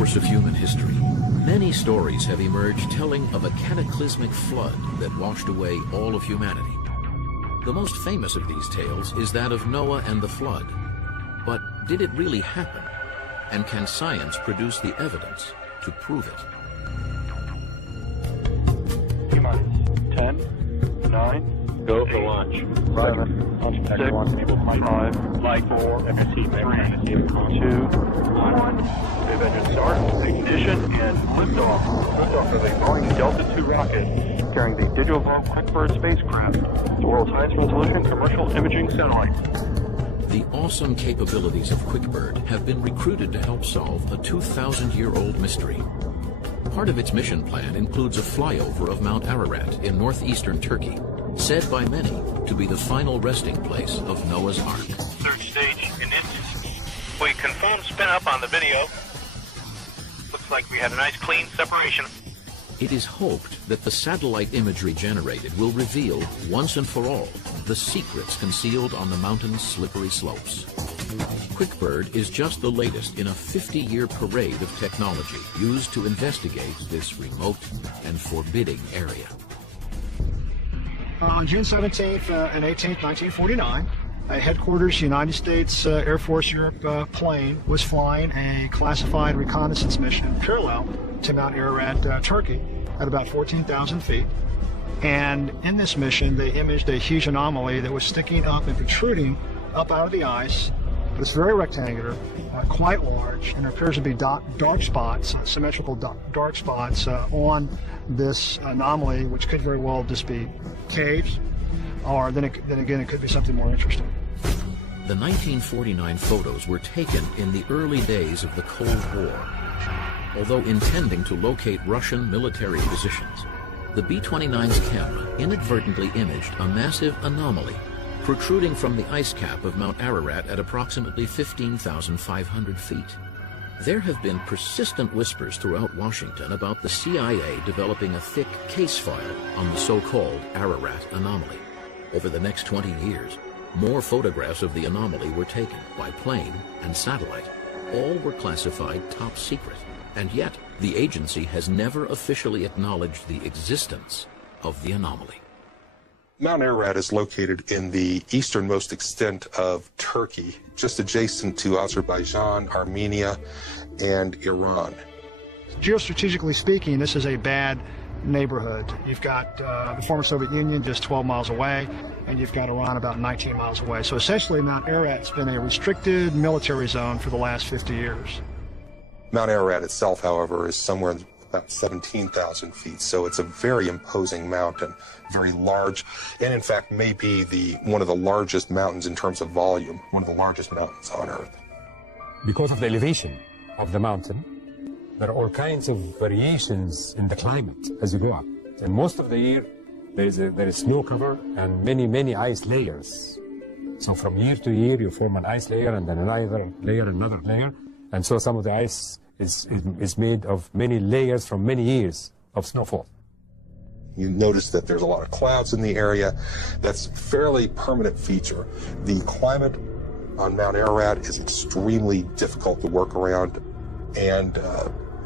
course of human history, many stories have emerged telling of a cataclysmic flood that washed away all of humanity. The most famous of these tales is that of Noah and the flood. But did it really happen? And can science produce the evidence to prove it? T-minus 10, 9, go for launch. 7, 6, 5, like 4, 3, 2, 1. Wave engine start, ignition, and liftoff. Liftoff of a Boeing Delta II rocket carrying the DigitalVault QuickBird spacecraft, the world's highest resolution commercial imaging satellite. The awesome capabilities of QuickBird have been recruited to help solve a 2,000-year-old mystery. Part of its mission plan includes a flyover of Mount Ararat in northeastern Turkey, said by many to be the final resting place of Noah's Ark. Third stage ignition. We confirmed spin up on the video. Looks like we had a nice clean separation. It is hoped that the satellite imagery generated will reveal, once and for all, the secrets concealed on the mountain's slippery slopes. QuickBird is just the latest in a 50-year parade of technology used to investigate this remote and forbidding area. On June 17th and 18th, 1949, a headquarters United States Air Force Europe plane was flying a classified reconnaissance mission parallel to Mount Ararat, Turkey, at about 14,000 feet. And in this mission, they imaged a huge anomaly that was sticking up and protruding up out of the ice. It was very rectangular, quite large, and there appears to be dark spots, symmetrical dark spots on this anomaly, which could very well just be caves, or then again, it could be something more interesting. The 1949 photos were taken in the early days of the Cold War. Although intending to locate Russian military positions, the B-29's camera inadvertently imaged a massive anomaly protruding from the ice cap of Mount Ararat at approximately 15,500 feet. There have been persistent whispers throughout Washington about the CIA developing a thick case file on the so-called Ararat anomaly. Over the next 20 years, more photographs of the anomaly were taken by plane and satellite. All were classified top secret, and yet the agency has never officially acknowledged the existence of the anomaly. Mount Ararat is located in the easternmost extent of Turkey, just adjacent to Azerbaijan, Armenia, and Iran. Geostrategically speaking, this is a bad neighborhood. You've got the former Soviet Union just 12 miles away, and you've got Iran about 19 miles away. So essentially, Mount Ararat's been a restricted military zone for the last 50 years. Mount Ararat itself, however, is somewhere about 17,000 feet, so it's a very imposing mountain, very large, and in fact may be one of the largest mountains in terms of volume, one of the largest mountains on Earth. Because of the elevation of the mountain, there are all kinds of variations in the climate as you go up. And most of the year, there is snow cover and many ice layers. So from year to year, you form an ice layer and then another layer. And so some of the ice is made of many layers from many years of snowfall. You notice that there's a lot of clouds in the area. That's a fairly permanent feature. The climate on Mount Ararat is extremely difficult to work around, and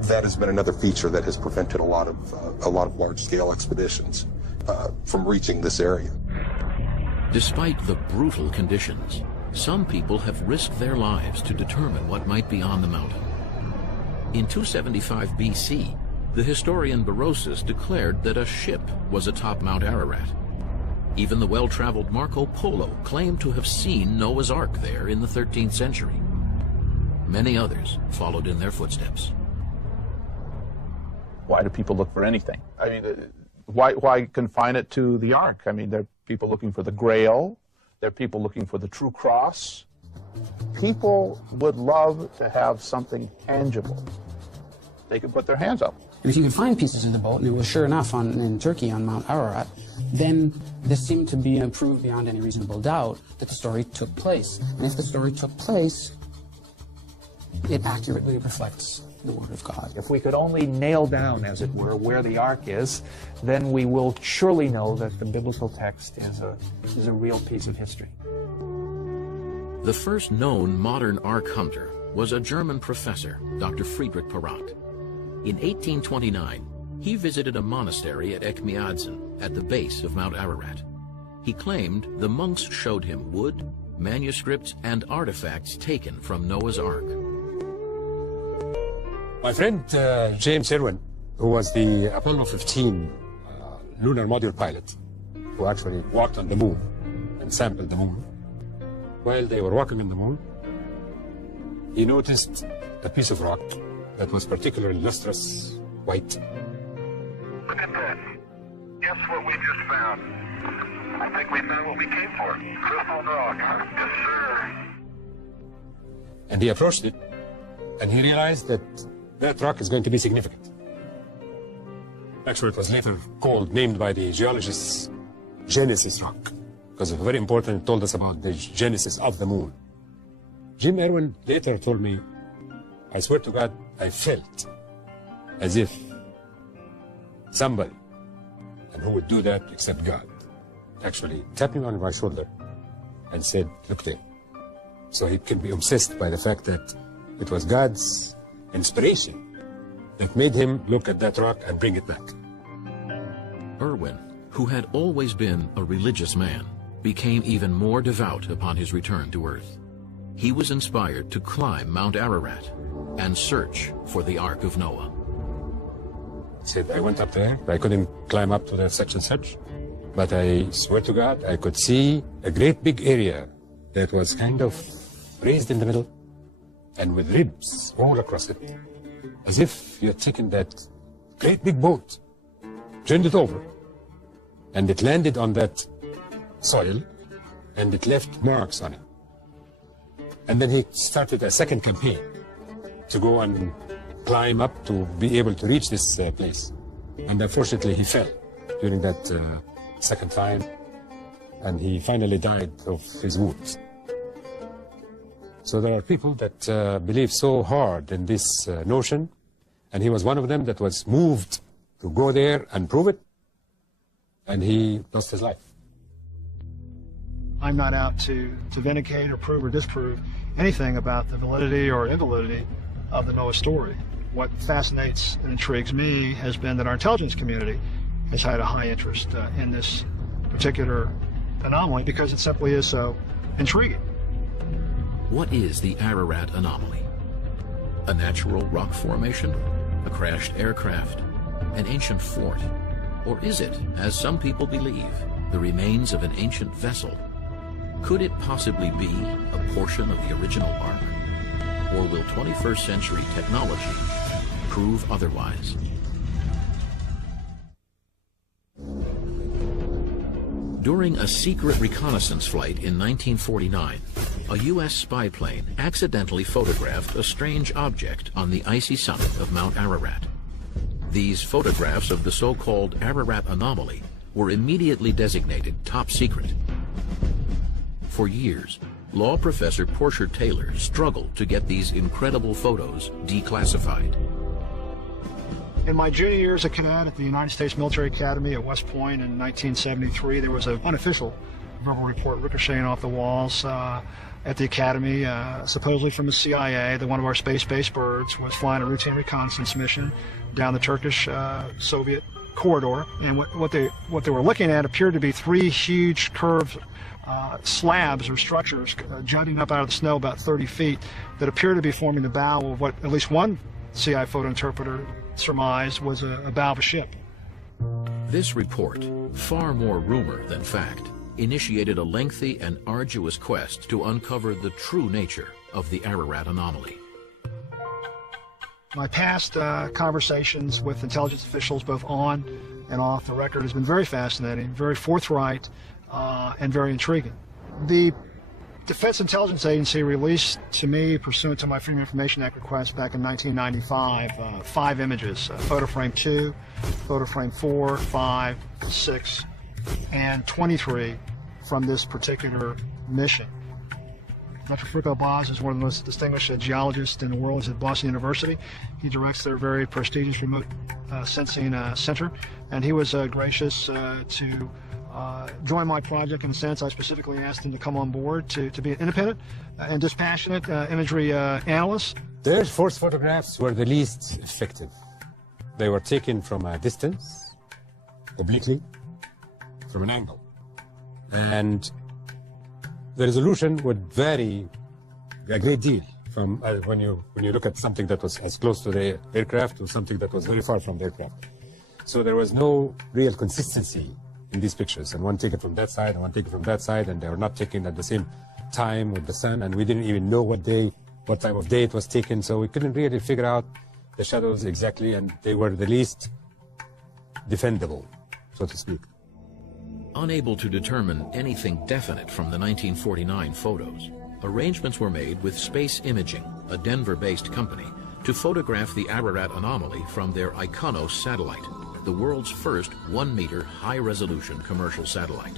that has been another feature that has prevented a lot of large-scale expeditions from reaching this area. Despite the brutal conditions, some people have risked their lives to determine what might be on the mountain. In 275 BC, the historian Berosus declared that a ship was atop Mount Ararat. Even the well-traveled Marco Polo claimed to have seen Noah's Ark there in the 13th century. Many others followed in their footsteps. Why do people look for anything? I mean, why confine it to the Ark? I mean, there are people looking for the Grail. There are people looking for the true cross. People would love to have something tangible they could put their hands up. And if you could find pieces of the boat, and it was sure enough in Turkey on Mount Ararat, then this seemed to be proved beyond any reasonable doubt that the story took place. And if the story took place, it accurately reflects the Word of God. If we could only nail down, as it were, where the Ark is, then we will surely know that the biblical text is a real piece of history. The first known modern Ark hunter was a German professor, Dr. Friedrich Perrott. In 1829, he visited a monastery at Ekmiadzin at the base of Mount Ararat. He claimed the monks showed him wood, manuscripts, and artifacts taken from Noah's Ark. My friend James Irwin, who was the Apollo 15 lunar module pilot, who actually walked on the moon and sampled the moon, while they were walking on the moon, he noticed a piece of rock that was particularly lustrous white. Look at that. Guess what we just found? I think we found what we came for. Crystal rock. Yes, sir. And he approached it, and he realized that that rock is going to be significant. Actually, it was later named by the geologists Genesis Rock, because it was very important. It told us about the genesis of the moon. Jim Irwin later told me, I swear to God, I felt as if somebody, and who would do that except God, actually tapped me on my shoulder and said, look there. So he can be obsessed by the fact that it was God's inspiration that made him look at that rock and bring it back. Irwin, who had always been a religious man, became even more devout upon his return to Earth. He was inspired to climb Mount Ararat and search for the Ark of Noah. He said, I went up there. I couldn't climb up to the such and such, but I swear to God, I could see a great big area that was kind of raised in the middle and with ribs all across it, as if you had taken that great big boat, turned it over, and it landed on that soil, and it left marks on it. And then he started a second campaign to go and climb up to be able to reach this place. And unfortunately, he fell during that second time, and he finally died of his wounds. So there are people that believe so hard in this notion, and he was one of them that was moved to go there and prove it, and he lost his life. I'm not out to vindicate or prove or disprove anything about the validity or invalidity of the Noah story. What fascinates and intrigues me has been that our intelligence community has had a high interest in this particular anomaly because it simply is so intriguing. What is the Ararat anomaly? A natural rock formation? A crashed aircraft? An ancient fort? Or is it, as some people believe, the remains of an ancient vessel? Could it possibly be a portion of the original Ark? Or will 21st century technology prove otherwise? During a secret reconnaissance flight in 1949, a U.S. spy plane accidentally photographed a strange object on the icy summit of Mount Ararat. These photographs of the so-called Ararat anomaly were immediately designated top secret. For years, law professor Portia Taylor struggled to get these incredible photos declassified. In my junior year as a cadet at the United States Military Academy at West Point in 1973, there was an unofficial verbal report ricocheting off the walls at the Academy, supposedly from the CIA, that one of our space-based birds was flying a routine reconnaissance mission down the Turkish-Soviet corridor. And what they were looking at appeared to be three huge curved slabs or structures jutting up out of the snow about 30 feet that appeared to be forming the bow of what at least one CIA photo interpreter surmised was a bow of a ship. This report, far more rumor than fact, initiated a lengthy and arduous quest to uncover the true nature of the Ararat anomaly. My past conversations with intelligence officials, both on and off the record, has been very fascinating, very forthright, and very intriguing. The Defense Intelligence Agency released to me, pursuant to my Freedom of Information Act request back in 1995, 5 images, photo frame 2, photo frame 4, 5, 6, and 23 from this particular mission. Dr. Fruko Baz is one of the most distinguished geologists in the world. He's at Boston University. He directs their very prestigious remote sensing center, and he was gracious to join my project. In a sense, I specifically asked him to come on board to be an independent and dispassionate imagery analyst. The Air Force photographs were the least effective. They were taken from a distance, obliquely, from an angle. And the resolution would vary a great deal from when you look at something that was as close to the aircraft to something that was very far from the aircraft. So there was no real consistency in these pictures, and one taken from that side and one taken from that side, and they were not taken at the same time with the sun, and we didn't even know what time of day it was taken, so we couldn't really figure out the shadows exactly, and they were the least defendable, so to speak. Unable to determine anything definite from the 1949 photos, arrangements were made with Space Imaging, a Denver-based company, to photograph the Ararat anomaly from their IKONOS satellite, the world's first 1-meter high-resolution commercial satellite.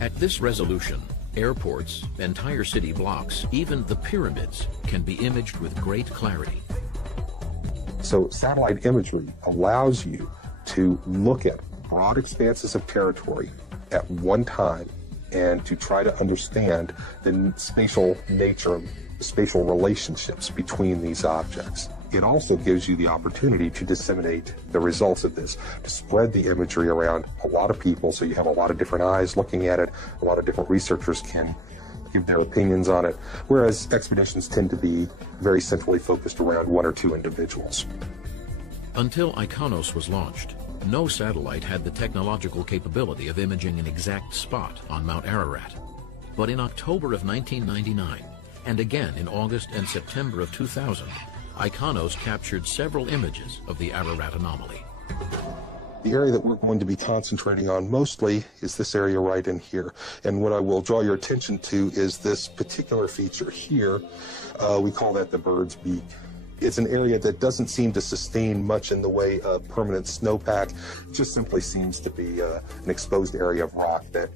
At this resolution, airports, entire city blocks, even the pyramids can be imaged with great clarity. So satellite imagery allows you to look at broad expanses of territory at one time and to try to understand the spatial nature, the spatial relationships between these objects. It also gives you the opportunity to disseminate the results of this, to spread the imagery around a lot of people so you have a lot of different eyes looking at it, a lot of different researchers can give their opinions on it, whereas expeditions tend to be very centrally focused around one or two individuals. Until IKONOS was launched, no satellite had the technological capability of imaging an exact spot on Mount Ararat. But in October of 1999, and again in August and September of 2000, IKONOS captured several images of the Ararat anomaly. The area that we're going to be concentrating on mostly is this area right in here. And what I will draw your attention to is this particular feature here. We call that the bird's beak. It's an area that doesn't seem to sustain much in the way of permanent snowpack. It just simply seems to be an exposed area of rock that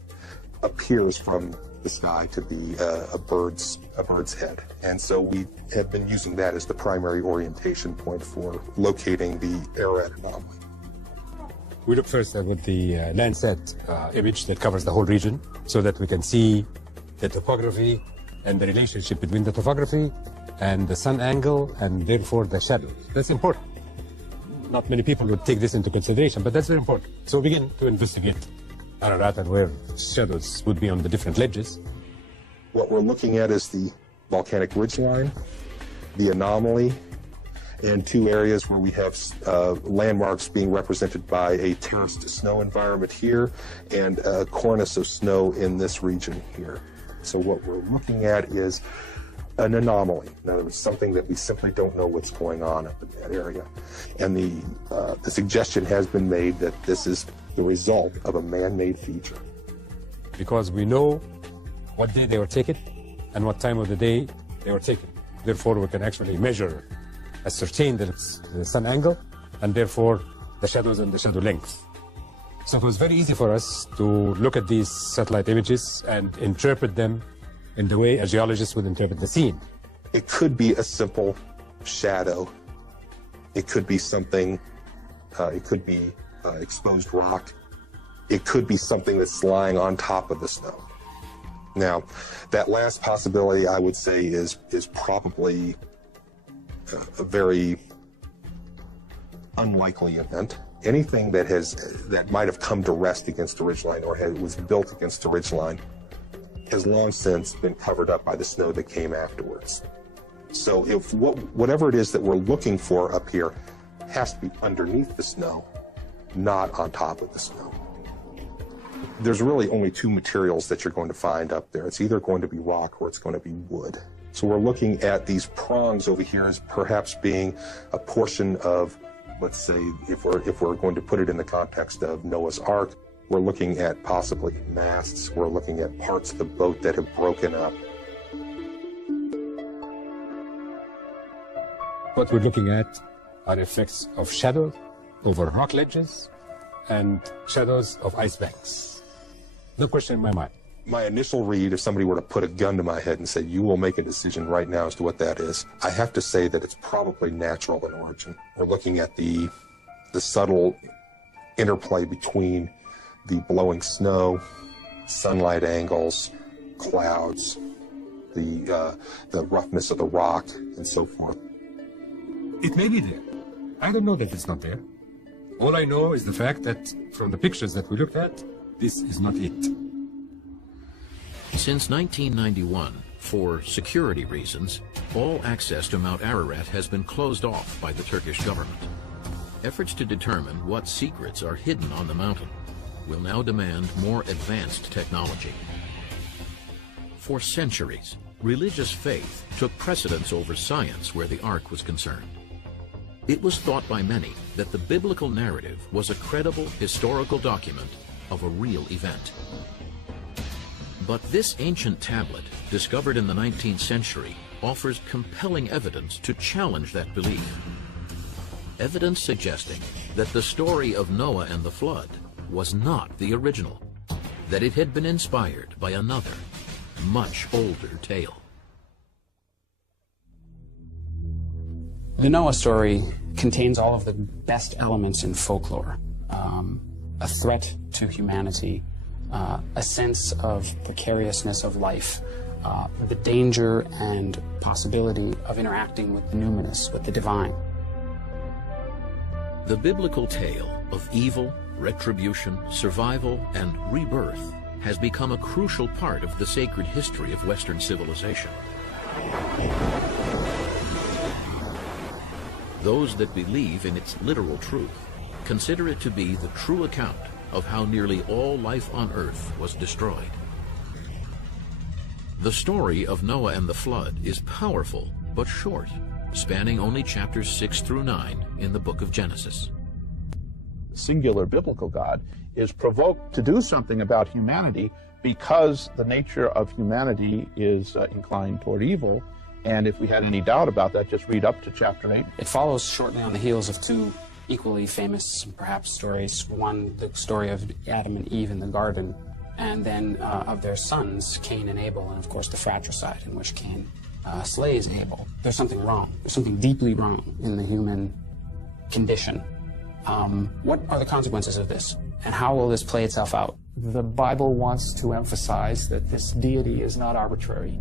appears from the sky to be a bird's head. And so we have been using that as the primary orientation point for locating the Ararat anomaly. We look first with the Landsat image that covers the whole region so that we can see the topography and the relationship between the topography and the sun angle and therefore the shadows. That's important. Not many people would take this into consideration, but that's very important. So we begin to investigate Ararat and where shadows would be on the different ledges. What we're looking at is the volcanic ridgeline, the anomaly, and two areas where we have landmarks being represented by a terraced snow environment here and a cornice of snow in this region here. So what we're looking at is an anomaly. In other words, something that we simply don't know what's going on up in that area. And the suggestion has been made that this is the result of a man-made feature. Because we know what day they were taken and what time of the day they were taken. Therefore, we can actually measure, ascertain the sun angle, and therefore the shadows and the shadow length. So it was very easy for us to look at these satellite images and interpret them in the way a geologist would interpret the scene. It could be a simple shadow. It could be something, it could be exposed rock. It could be something that's lying on top of the snow. Now, that last possibility, I would say, is probably a very unlikely event. Anything that might have come to rest against the ridgeline or was built against the ridgeline has long since been covered up by the snow that came afterwards. So if whatever it is that we're looking for up here has to be underneath the snow, not on top of the snow. There's really only two materials that you're going to find up there. It's either going to be rock or it's going to be wood. So we're looking at these prongs over here as perhaps being a portion of, let's say, if we're going to put it in the context of Noah's Ark, we're looking at possibly masts. We're looking at parts of the boat that have broken up. What we're looking at are effects of shadows over rock ledges and shadows of ice banks. No question in my mind. My initial read, if somebody were to put a gun to my head and say, you will make a decision right now as to what that is, I have to say that it's probably natural in origin. We're looking at the subtle interplay between the blowing snow, sunlight angles, clouds, the roughness of the rock, and so forth. It may be there. I don't know that it's not there. All I know is the fact that from the pictures that we looked at, this is not it. Since 1991, for security reasons, all access to Mount Ararat has been closed off by the Turkish government. Efforts to determine what secrets are hidden on the mountain will now demand more advanced technology. For centuries, religious faith took precedence over science where the Ark was concerned. It was thought by many that the biblical narrative was a credible historical document of a real event. But this ancient tablet, discovered in the 19th century, offers compelling evidence to challenge that belief. Evidence suggesting that the story of Noah and the flood was not the original, that it had been inspired by another, much older tale. The Noah story contains all of the best elements in folklore. A threat to humanity, a sense of precariousness of life, the danger and possibility of interacting with the numinous, with the divine. The biblical tale of evil, retribution, survival, and rebirth has become a crucial part of the sacred history of Western civilization. Those that believe in its literal truth consider it to be the true account of how nearly all life on earth was destroyed. The story of Noah and the flood is powerful but short, spanning only chapters 6 through 9 in the book of Genesis. The singular biblical God is provoked to do something about humanity because the nature of humanity is inclined toward evil. And if we had any doubt about that, just read up to chapter 8. It follows shortly on the heels of two equally famous, perhaps, stories. One, the story of Adam and Eve in the garden, and then of their sons, Cain and Abel, and of course the fratricide in which Cain slays Abel. There's something wrong. There's something deeply wrong in the human condition. What are the consequences of this, and how will this play itself out? The Bible wants to emphasize that this deity is not arbitrary.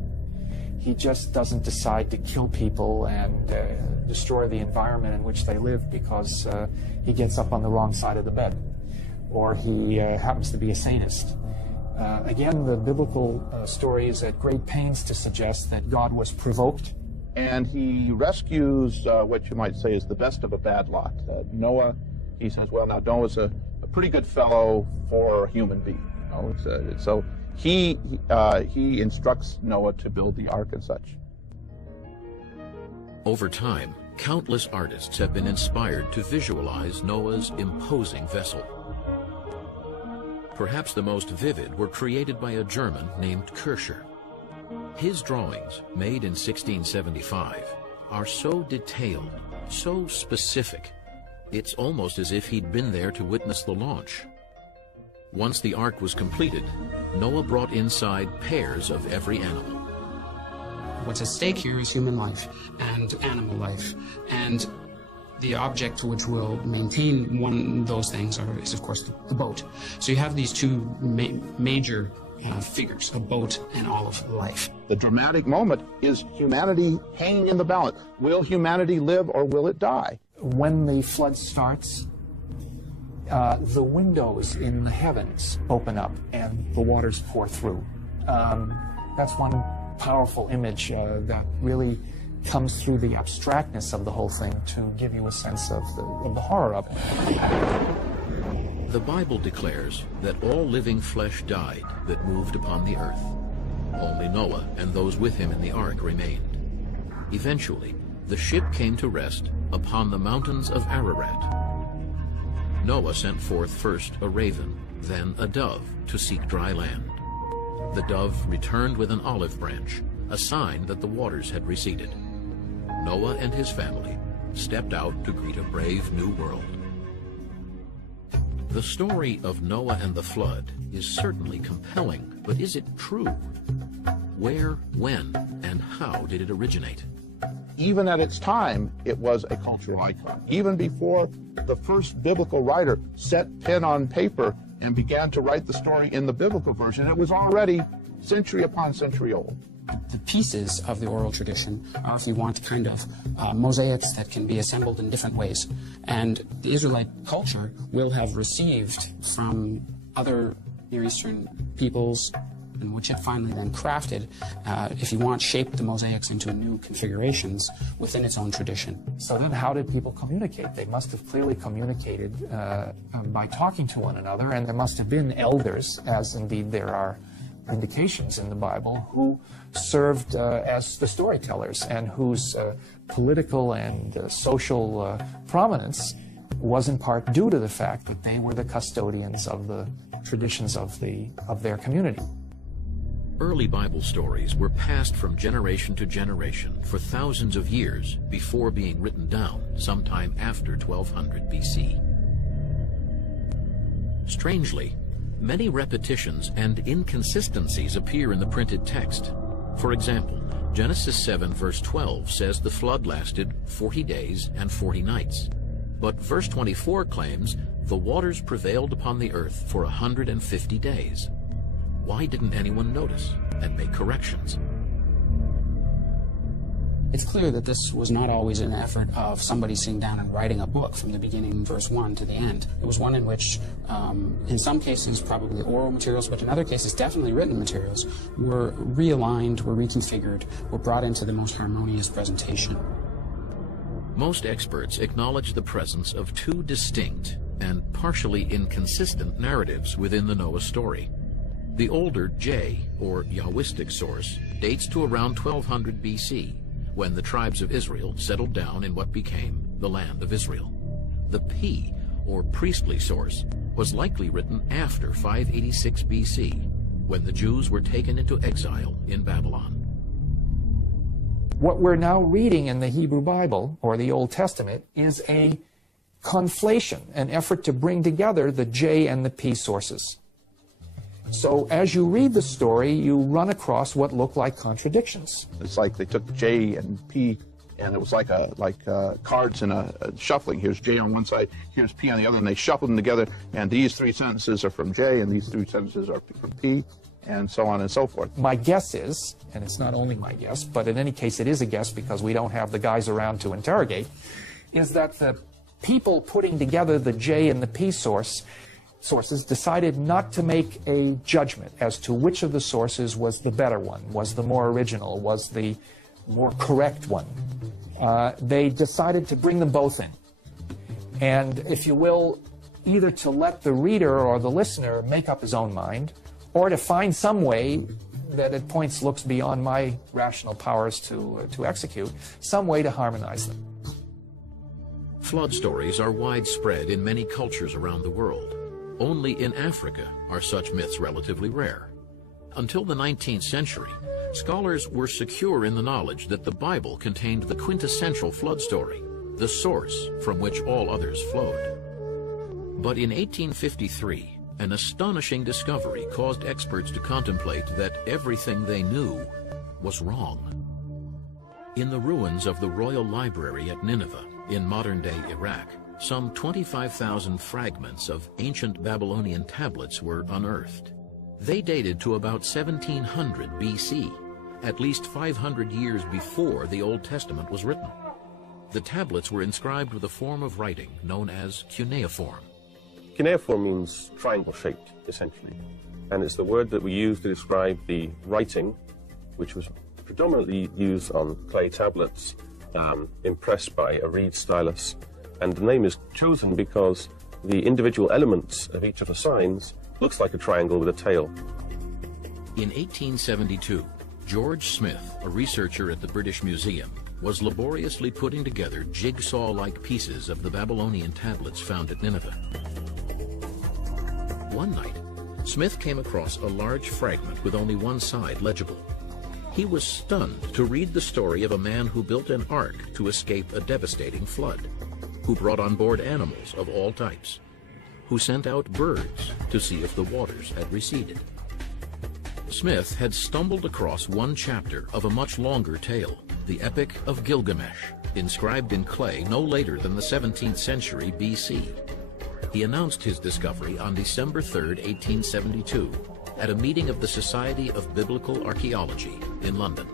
He just doesn't decide to kill people and destroy the environment in which they live because he gets up on the wrong side of the bed, or he happens to be a sadist. Again, the biblical story is at great pains to suggest that God was provoked. And he rescues what you might say is the best of a bad lot. Noah, he says, well, now Noah's a pretty good fellow for a human being. You know, so he instructs Noah to build the ark and such. Over time, countless artists have been inspired to visualize Noah's imposing vessel. Perhaps the most vivid were created by a German named Kircher. His drawings, made in 1675, are so detailed, so specific, it's almost as if he'd been there to witness the launch. Once the ark was completed, Noah brought inside pairs of every animal. What's at stake here is human life and animal life, and the object which will maintain one of those things is, of course, the boat. So you have these two major figures, a boat and all of life. The dramatic moment is humanity hanging in the balance. Will humanity live or will it die? When the flood starts, the windows in the heavens open up and the waters pour through. That's one powerful image that really comes through the abstractness of the whole thing to give you a sense of the horror of it. The Bible declares that all living flesh died that moved upon the earth. Only Noah and those with him in the ark remained. Eventually, the ship came to rest upon the mountains of Ararat. Noah sent forth first a raven, then a dove to seek dry land. The dove returned with an olive branch, a sign that the waters had receded. Noah and his family stepped out to greet a brave new world. The story of Noah and the flood is certainly compelling, but is it true? Where, when, and how did it originate? Even at its time, it was a cultural icon. Even before the first biblical writer set pen on paper and began to write the story in the biblical version, it was already century upon century old. The pieces of the oral tradition are, if you want, kind of mosaics that can be assembled in different ways. And the Israelite culture will have received from other Near Eastern peoples, and which it finally then crafted, if you want, shaped the mosaics into new configurations within its own tradition. So then how did people communicate? They must have clearly communicated by talking to one another, and there must have been elders, as indeed there are indications in the Bible, who served as the storytellers and whose political and social prominence was in part due to the fact that they were the custodians of the traditions of their community. Early Bible stories were passed from generation to generation for thousands of years before being written down sometime after 1200 BC. Strangely, many repetitions and inconsistencies appear in the printed text. For example, Genesis 7 verse 12 says the flood lasted 40 days and 40 nights. But verse 24 claims the waters prevailed upon the earth for 150 days. Why didn't anyone notice and make corrections? It's clear that this was not always an effort of somebody sitting down and writing a book from the beginning, verse 1 to the end. It was one in which, in some cases, probably oral materials, but in other cases, definitely written materials, were realigned, were reconfigured, were brought into the most harmonious presentation. Most experts acknowledge the presence of two distinct and partially inconsistent narratives within the Noah story. The older J, or Yahwistic source, dates to around 1200 BC, when the tribes of Israel settled down in what became the land of Israel. The P, or priestly source, was likely written after 586 BC, when the Jews were taken into exile in Babylon. What we're now reading in the Hebrew Bible, or the Old Testament, is a conflation, an effort to bring together the J and the P sources. So as you read the story, you run across what look like contradictions. It's like they took J and P, and it was like cards in a shuffling. Here's J on one side, here's P on the other, and they shuffled them together, and these three sentences are from J, and these three sentences are from P, and so on and so forth. My guess is, and it's not only my guess, but in any case it is a guess because we don't have the guys around to interrogate, is that the people putting together the J and the P sources decided not to make a judgment as to which of the sources was the better one, was the more original, was the more correct one. They decided to bring them both in. And if you will, either to let the reader or the listener make up his own mind, or to find some way that at points looks beyond my rational powers to execute, some way to harmonize them. Flood stories are widespread in many cultures around the world. Only in Africa are such myths relatively rare. Until the 19th century, scholars were secure in the knowledge that the Bible contained the quintessential flood story, the source from which all others flowed. But in 1853, an astonishing discovery caused experts to contemplate that everything they knew was wrong. In the ruins of the Royal Library at Nineveh, in modern-day Iraq, some 25,000 fragments of ancient Babylonian tablets were unearthed. They dated to about 1700 BC, at least 500 years before the Old Testament was written. The tablets were inscribed with a form of writing known as cuneiform. Cuneiform means triangle-shaped, essentially, and it's the word that we use to describe the writing, which was predominantly used on clay tablets, impressed by a reed stylus. And the name is chosen because the individual elements of each of the signs looks like a triangle with a tail. In 1872, George Smith, a researcher at the British Museum, was laboriously putting together jigsaw-like pieces of the Babylonian tablets found at Nineveh. One night, Smith came across a large fragment with only one side legible. He was stunned to read the story of a man who built an ark to escape a devastating flood, who brought on board animals of all types, who sent out birds to see if the waters had receded. Smith had stumbled across one chapter of a much longer tale, the Epic of Gilgamesh, inscribed in clay no later than the 17th century BC. He announced his discovery on December 3, 1872, at a meeting of the Society of Biblical Archaeology in London.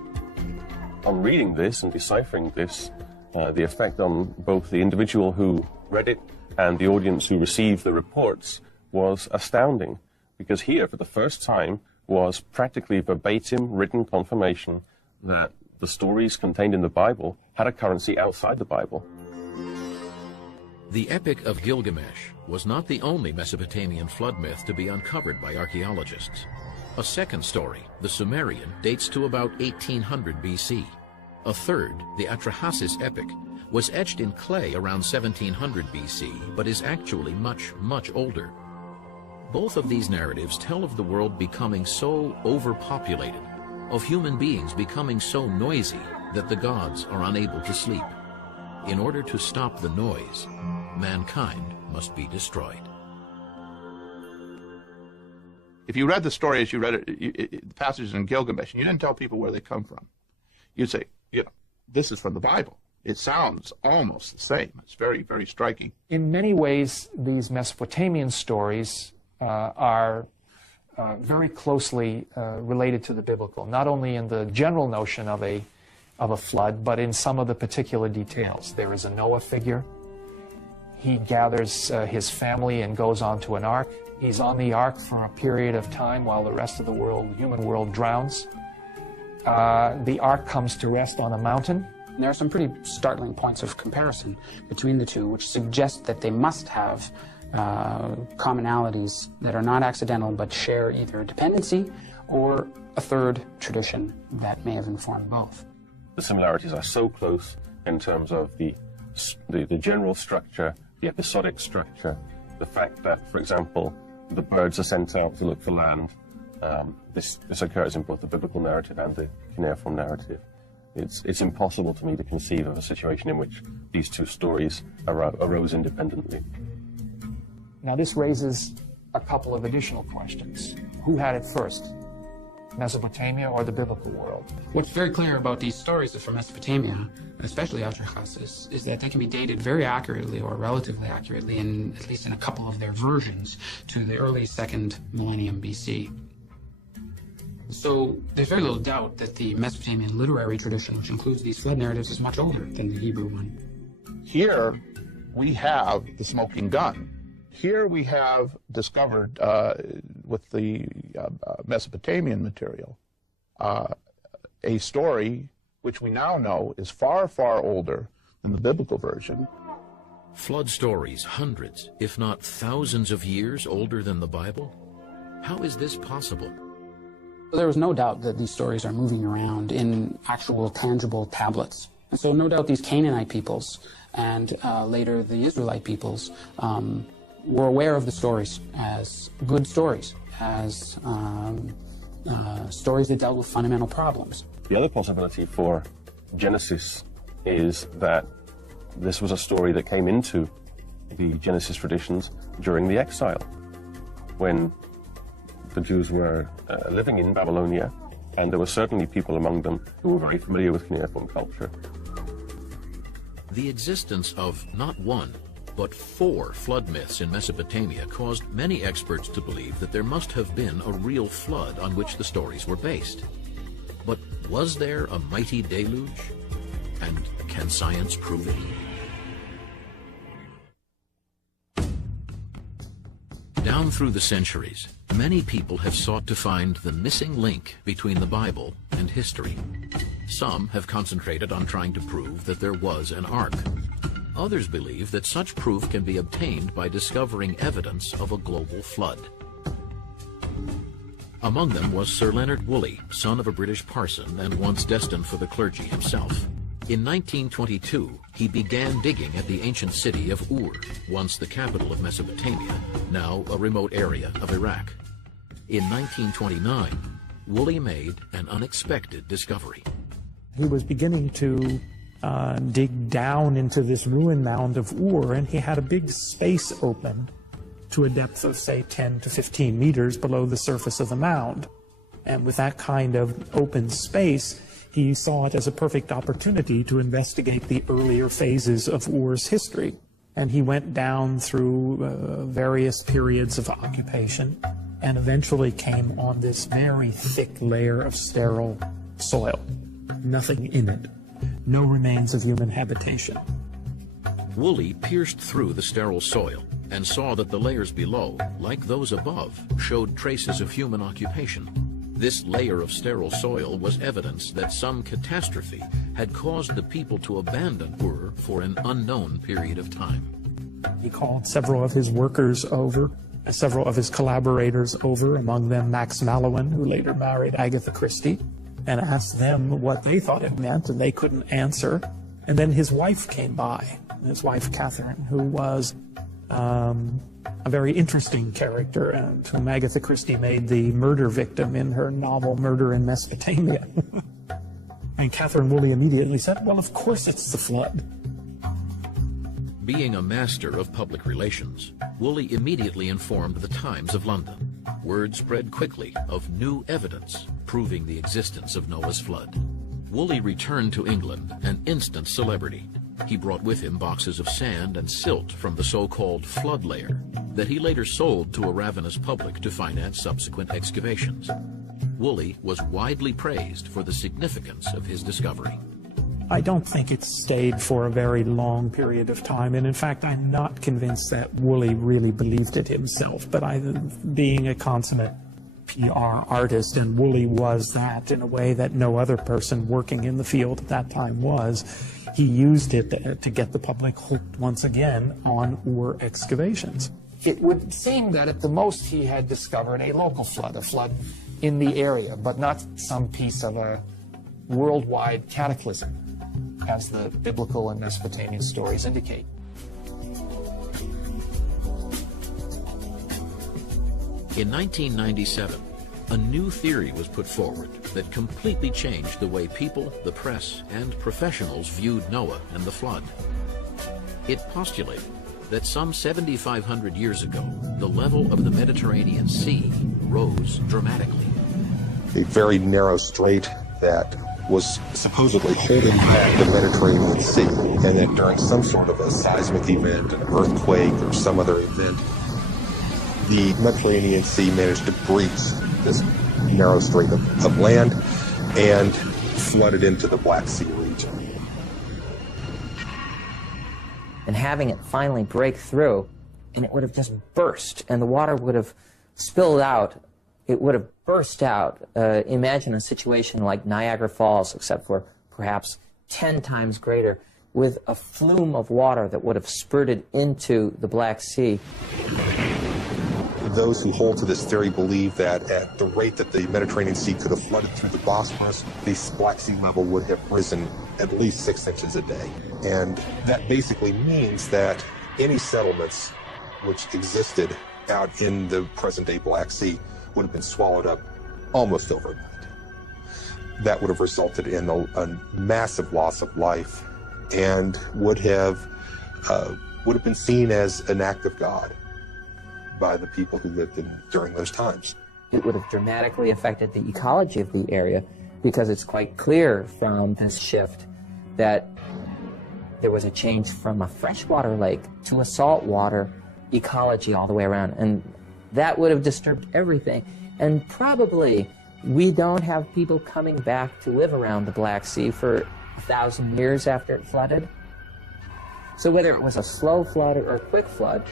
On reading this and deciphering this, the effect on both the individual who read it and the audience who received the reports was astounding, because here, for the first time, was practically verbatim written confirmation that the stories contained in the Bible had a currency outside the Bible. The Epic of Gilgamesh was not the only Mesopotamian flood myth to be uncovered by archaeologists. A second story, the Sumerian, dates to about 1800 BC. A third, the Atrahasis epic, was etched in clay around 1700 BC, but is actually much, much older. Both of these narratives tell of the world becoming so overpopulated, of human beings becoming so noisy that the gods are unable to sleep. In order to stop the noise, mankind must be destroyed. If you read the story as you read it, the passages in Gilgamesh, and you didn't tell people where they come from, you'd say, this is from the Bible. It sounds almost the same. It's very, very striking. In many ways, these Mesopotamian stories are very closely related to the biblical, not only in the general notion of a flood, but in some of the particular details. There is a Noah figure. He gathers his family and goes onto an ark. He's on the ark for a period of time while the rest of the world, human world, drowns. The ark comes to rest on a mountain. There are some pretty startling points of comparison between the two, which suggest that they must have commonalities that are not accidental but share either a dependency or a third tradition that may have informed both. The similarities are so close in terms of the general structure, the episodic structure, the fact that, for example, the birds are sent out to look for land. This occurs in both the biblical narrative and the cuneiform narrative. It's impossible to me to conceive of a situation in which these two stories arose independently. Now this raises a couple of additional questions. Who had it first, Mesopotamia or the biblical world? What's very clear about these stories from Mesopotamia, especially Atrahasis, is that they can be dated very accurately or relatively accurately, at least in a couple of their versions, to the early 2nd millennium BC. So there's very little doubt that the Mesopotamian literary tradition, which includes these flood narratives, is much older than the Hebrew one. Here we have the smoking gun. Here we have discovered, with the Mesopotamian material, a story which we now know is far, far older than the biblical version. Flood stories hundreds, if not thousands of years older than the Bible? How is this possible? There was no doubt that these stories are moving around in actual tangible tablets. And so no doubt these Canaanite peoples and later the Israelite peoples were aware of the stories as good stories, as stories that dealt with fundamental problems. The other possibility for Genesis is that this was a story that came into the Genesis traditions during the exile, when the Jews were living in Babylonia, and there were certainly people among them who were very familiar with cuneiform culture. The existence of not one, but 4 flood myths in Mesopotamia caused many experts to believe that there must have been a real flood on which the stories were based. But was there a mighty deluge? And can science prove it? Down through the centuries, many people have sought to find the missing link between the Bible and history. Some have concentrated on trying to prove that there was an ark. Others believe that such proof can be obtained by discovering evidence of a global flood. Among them was Sir Leonard Woolley, son of a British parson and once destined for the clergy himself. In 1922, he began digging at the ancient city of Ur, once the capital of Mesopotamia, now a remote area of Iraq. In 1929, Woolley made an unexpected discovery. He was beginning to dig down into this ruin mound of Ur, and he had a big space open to a depth of, say, 10 to 15 meters below the surface of the mound. And with that kind of open space, he saw it as a perfect opportunity to investigate the earlier phases of Ur's history. And he went down through various periods of occupation and eventually came on this very thick layer of sterile soil. Nothing in it. No remains of human habitation. Woolley pierced through the sterile soil and saw that the layers below, like those above, showed traces of human occupation. This layer of sterile soil was evidence that some catastrophe had caused the people to abandon Ur for an unknown period of time. He called several of his workers over, several of his collaborators over, among them Max Mallowan, who later married Agatha Christie, and asked them what they thought it meant, and they couldn't answer. And then his wife came by, his wife Catherine, who was a very interesting character, and whom Agatha Christie made the murder victim in her novel Murder in Mesopotamia. And Catherine Woolley immediately said, well, of course it's the flood. Being a master of public relations, Woolley immediately informed the Times of London. Word spread quickly of new evidence proving the existence of Noah's flood. Woolley returned to England an instant celebrity. He brought with him boxes of sand and silt from the so-called flood layer that he later sold to a ravenous public to finance subsequent excavations. Woolley was widely praised for the significance of his discovery. I don't think it stayed for a very long period of time, and in fact I'm not convinced that Woolley really believed it himself, but being a consummate PR artist, and Woolley was that in a way that no other person working in the field at that time was, he used it to get the public hooked once again on Ur excavations. It would seem that at the most he had discovered a local flood, a flood in the area, but not some piece of a worldwide cataclysm, as the biblical and Mesopotamian stories indicate. In 1997, a new theory was put forward that completely changed the way people, the press, and professionals viewed Noah and the flood. It postulated that some 7,500 years ago, the level of the Mediterranean Sea rose dramatically. A very narrow strait that was supposedly holding back the Mediterranean Sea, and that during some sort of a seismic event, an earthquake, or some other event, the Mediterranean Sea managed to breach this narrow strait of land and flooded into the Black Sea region. And having it finally break through, and it would have just burst, and the water would have spilled out. It would have burst out. Imagine a situation like Niagara Falls, except for perhaps 10 times greater, with a flume of water that would have spurted into the Black Sea. Those who hold to this theory believe that at the rate that the Mediterranean Sea could have flooded through the Bosphorus, the Black Sea level would have risen at least 6 inches a day. And that basically means that any settlements which existed out in the present-day Black Sea would have been swallowed up almost overnight. That would have resulted in a massive loss of life and would have been seen as an act of God by the people who lived during those times. It would have dramatically affected the ecology of the area, because it's quite clear from this shift that there was a change from a freshwater lake to a saltwater ecology all the way around, and that would have disturbed everything. And probably we don't have people coming back to live around the Black Sea for 1,000 years after it flooded. So whether it was a slow flood or a quick flood,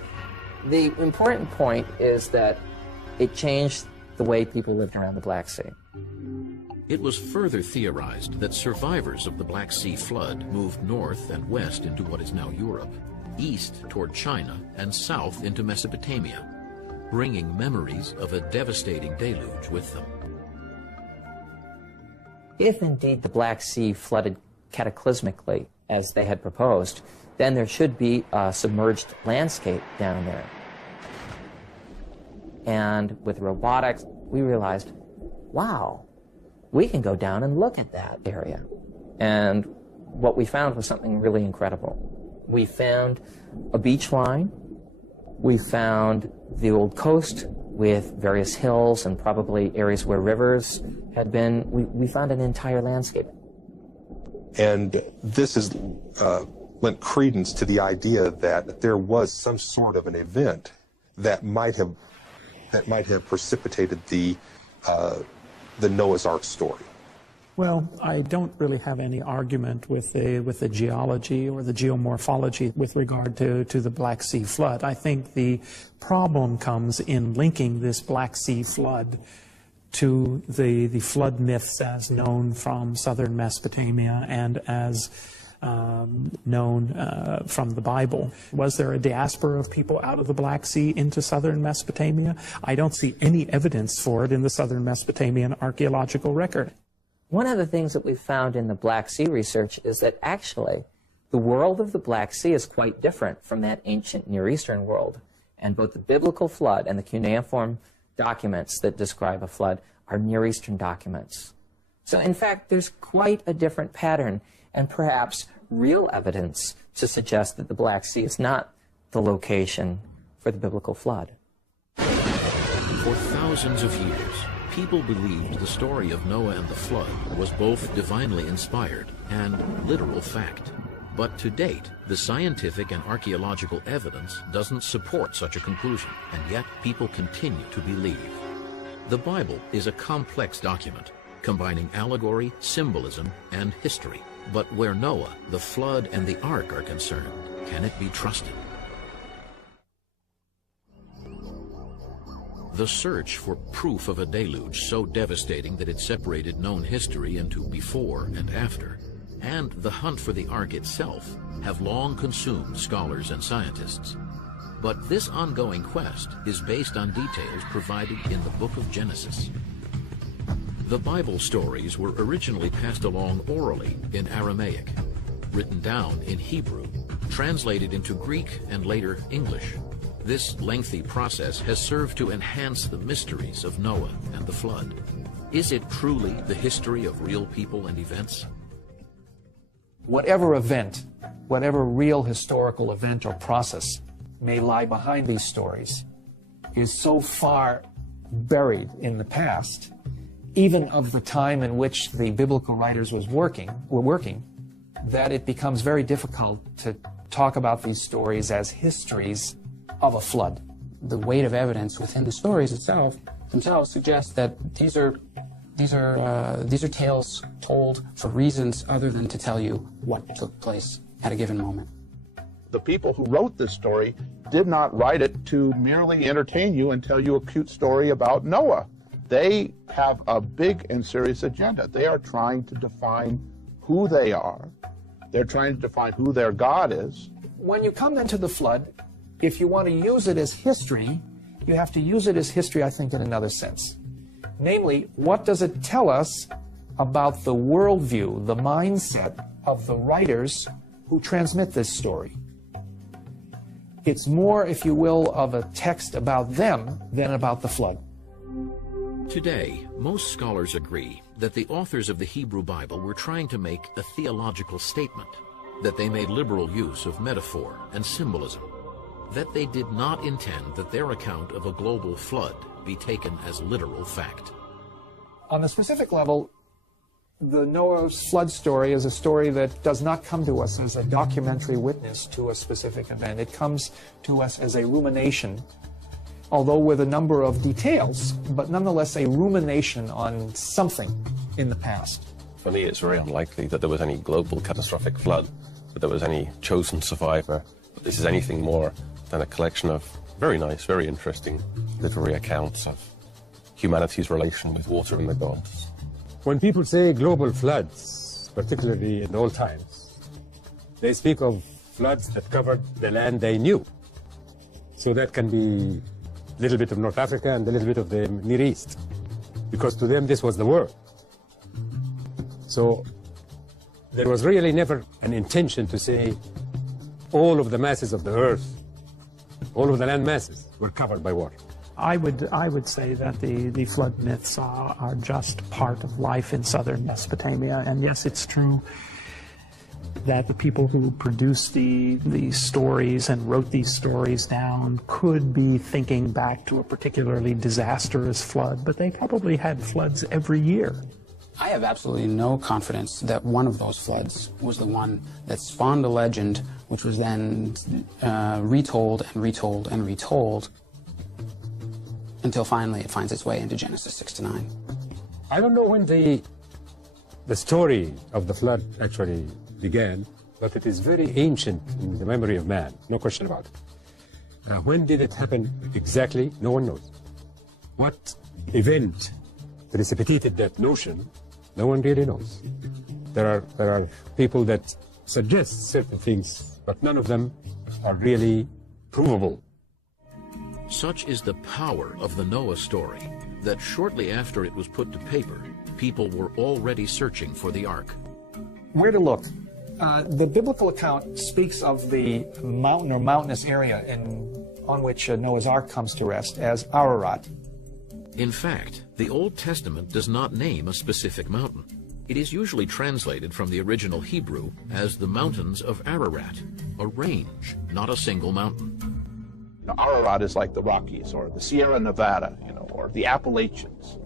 the important point is that it changed the way people lived around the Black Sea. It was further theorized that survivors of the Black Sea flood moved north and west into what is now Europe, east toward China, and south into Mesopotamia, bringing memories of a devastating deluge with them. If indeed the Black Sea flooded cataclysmically, as they had proposed, then there should be a submerged landscape down there. And with robotics, we realized, wow, we can go down and look at that area. And what we found was something really incredible. We found a beach line. We found the old coast with various hills and probably areas where rivers had been. We found an entire landscape. And this is lent credence to the idea that there was some sort of an event that might have precipitated the Noah's Ark story. Well, I don't really have any argument with the geology or the geomorphology with regard to the Black Sea flood. I think the problem comes in linking this Black Sea flood to the flood myths as known from southern Mesopotamia and as known from the Bible. Was there a diaspora of people out of the Black Sea into southern Mesopotamia? I don't see any evidence for it in the southern Mesopotamian archaeological record. One of the things that we've found in the Black Sea research is that actually the world of the Black Sea is quite different from that ancient Near Eastern world. And both the biblical flood and the cuneiform documents that describe a flood are Near Eastern documents. So in fact, there's quite a different pattern and perhaps real evidence to suggest that the Black Sea is not the location for the biblical flood. For thousands of years, people believed the story of Noah and the flood was both divinely inspired and literal fact. But to date, the scientific and archaeological evidence doesn't support such a conclusion, and yet people continue to believe. The Bible is a complex document, combining allegory, symbolism, and history. But where Noah, the flood, and the ark are concerned, can it be trusted? The search for proof of a deluge so devastating that it separated known history into before and after, and the hunt for the ark itself, have long consumed scholars and scientists. But this ongoing quest is based on details provided in the book of Genesis. The Bible stories were originally passed along orally in Aramaic, written down in Hebrew, translated into Greek and later English. This lengthy process has served to enhance the mysteries of Noah and the flood. Is it truly the history of real people and events? Whatever event, whatever real historical event or process may lie behind these stories is so far buried in the past, even of the time in which the biblical writers were working, that it becomes very difficult to talk about these stories as histories of a flood. The weight of evidence within the stories themselves suggests that these are tales told for reasons other than to tell you what took place at a given moment. The people who wrote this story did not write it to merely entertain you and tell you a cute story about Noah. They have a big and serious agenda. They are trying to define who they are. They're trying to define who their God is. When you come into the flood, if you want to use it as history, you have to use it as history, I think, in another sense. Namely, what does it tell us about the worldview, the mindset of the writers who transmit this story? It's more, if you will, of a text about them than about the flood. Today, most scholars agree that the authors of the Hebrew Bible were trying to make a theological statement, that they made liberal use of metaphor and symbolism, that they did not intend that their account of a global flood be taken as literal fact. On the specific level, the Noah's flood story is a story that does not come to us as a documentary witness to a specific event. It comes to us as a rumination, although with a number of details, but nonetheless a rumination on something in the past. For me, it's very unlikely that there was any global catastrophic flood, that there was any chosen survivor. But this is anything more than a collection of very nice, very interesting literary accounts of humanity's relation with water and the gods. When people say global floods, particularly in old times, they speak of floods that covered the land they knew. So that can be a little bit of North Africa and a little bit of the Near East, because to them this was the world. So there was really never an intention to say all of the masses of the earth, all of the land masses were covered by water. I would say that the flood myths are just part of life in southern Mesopotamia. And yes, it's true that the people who produced the stories and wrote these stories down could be thinking back to a particularly disastrous flood, but they probably had floods every year. I have absolutely no confidence that one of those floods was the one that spawned a legend, which was then retold and retold and retold until finally it finds its way into Genesis 6-9. I don't know when the story of the flood actually began, but it is very ancient in the memory of man, no question about it. When did it happen exactly? No one knows. What event precipitated that notion? No one really knows. There are people that suggest certain things, but none of them are really provable. Such is the power of the Noah story that shortly after it was put to paper, people were already searching for the ark. Where to look? The biblical account speaks of the mountain or mountainous area on which Noah's ark comes to rest as Ararat. In fact, the Old Testament does not name a specific mountain. It is usually translated from the original Hebrew as the mountains of Ararat, a range, not a single mountain. Ararat is like the Rockies or the Sierra Nevada, or the Appalachians.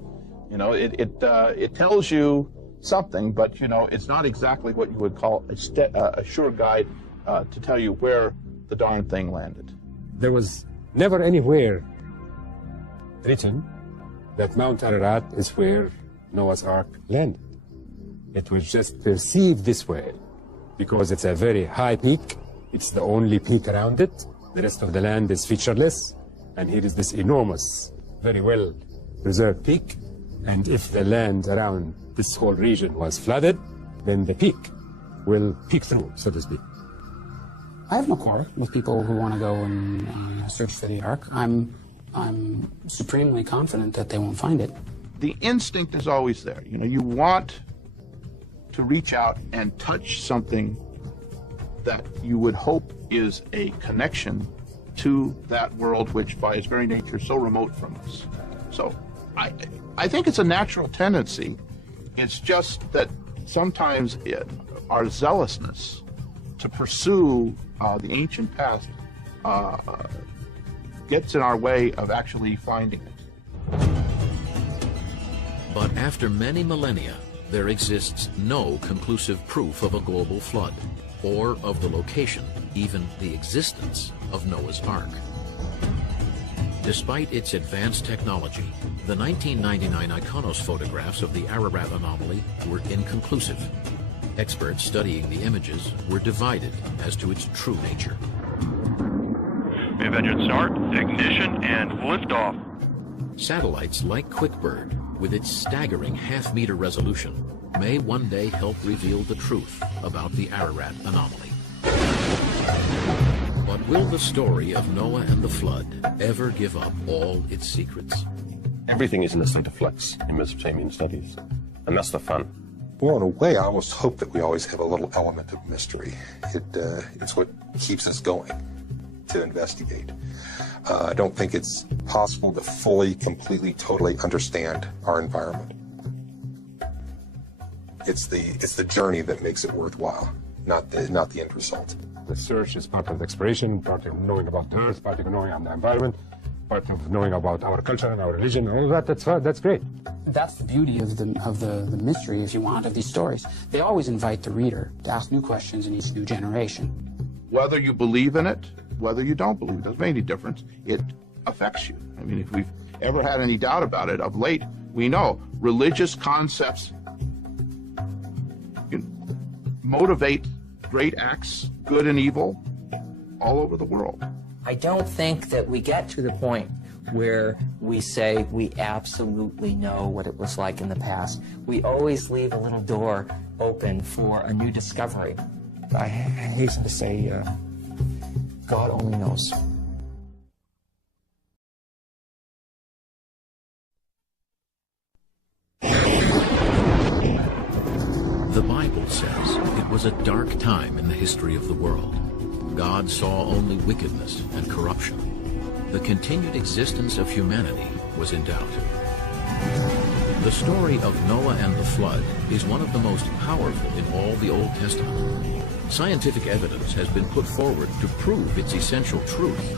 It tells you something, but it's not exactly what you would call a sure guide to tell you where the darn thing landed. There was never anywhere written that Mount Ararat is where Noah's Ark landed. It was just perceived this way because it's a very high peak. It's the only peak around it. The rest of the land is featureless. And here is this enormous, very well preserved peak. And if the land around this whole region was flooded, then the peak will peek through, so to speak. I have no quarrel with people who want to go and search for the ark. I'm supremely confident that they won't find it. The instinct is always there. You want to reach out and touch something that you would hope is a connection to that world which by its very nature is so remote from us. So I think it's a natural tendency. It's just that sometimes our zealousness to pursue the ancient past gets in our way of actually finding it. But after many millennia, there exists no conclusive proof of a global flood, or of the location, even the existence, of Noah's Ark. Despite its advanced technology, the 1999 ICONOS photographs of the Ararat anomaly were inconclusive. Experts studying the images were divided as to its true nature. We have engine start, ignition, and liftoff. Satellites like QuickBird, with its staggering half-meter resolution, may one day help reveal the truth about the Ararat anomaly. But will the story of Noah and the flood ever give up all its secrets? Everything is in a state of flux in Mesopotamian studies, and that's the fun. Well, in a way, I always hope that we always have a little element of mystery. It's what keeps us going to investigate. I don't think it's possible to fully, completely, totally understand our environment. It's the journey that makes it worthwhile, not the end result. The search is part of the exploration, part of knowing about the earth, part of knowing about the environment, part of knowing about our culture and our religion, all of that. That's great. That's the beauty of the mystery, if you want, of these stories. They always invite the reader to ask new questions in each new generation. Whether you believe in it, whether you don't believe it, doesn't make any difference. It affects you. I mean, if we've ever had any doubt about it, of late, we know religious concepts motivate great acts, good and evil, all over the world. I don't think that we get to the point where we say we absolutely know what it was like in the past. We always leave a little door open for a new discovery. I hasten to say, God only knows. The Bible says it was a dark time in the history of the world. God saw only wickedness and corruption. The continued existence of humanity was in doubt. The story of Noah and the flood is one of the most powerful in all the Old Testament. Scientific evidence has been put forward to prove its essential truth,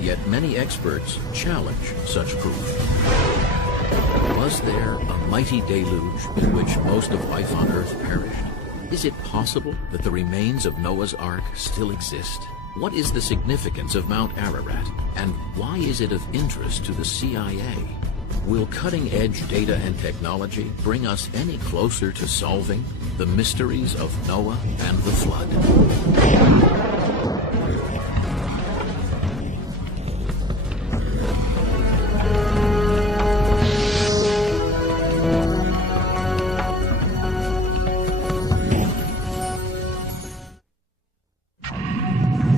yet many experts challenge such proof. Was there a mighty deluge in which most of life on Earth perished? Is it possible that the remains of Noah's Ark still exist? What is the significance of Mount Ararat, and why is it of interest to the CIA? Will cutting-edge data and technology bring us any closer to solving the mysteries of Noah and the flood?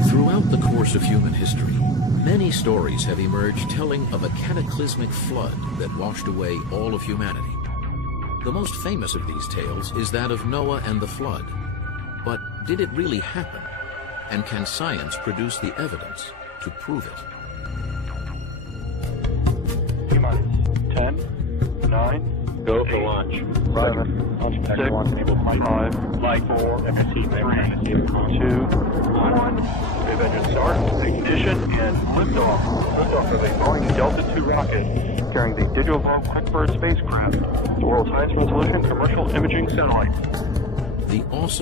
Throughout the course of human history, many stories have emerged telling of a cataclysmic flood that washed away all of humanity. The most famous of these tales is that of Noah and the flood. But did it really happen? And can science produce the evidence to prove it? T-minus 10, 9, Go for launch. 7, 6, 5, 4, 3, 2, 1. Wave engine start, ignition, and liftoff. Liftoff of a Boeing Delta II rocket carrying the Digivolve QuickBird spacecraft, the world's highest resolution commercial imaging satellite. The awesome